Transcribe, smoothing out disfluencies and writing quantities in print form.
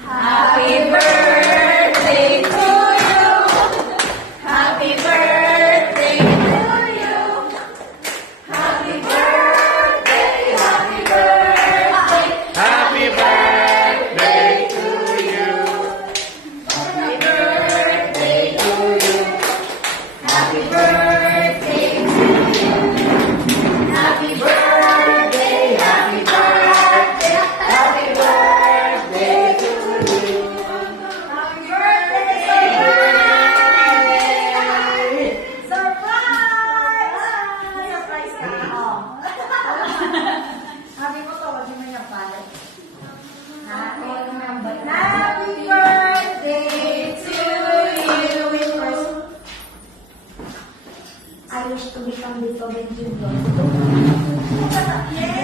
Happy birthday to you. Happy birthday to you. Happy birthday, happy birthday. Happy birthday to you. Happy birthday to you. Happy birthday to you. Happy birthday, happy birthday. Happy birthday to you. Happy birthday! Surprise! Surprise ka. Happy mo to, wag mo yung napalit. Happy birthday to you. I wish to become little Benji Vlog. Yay!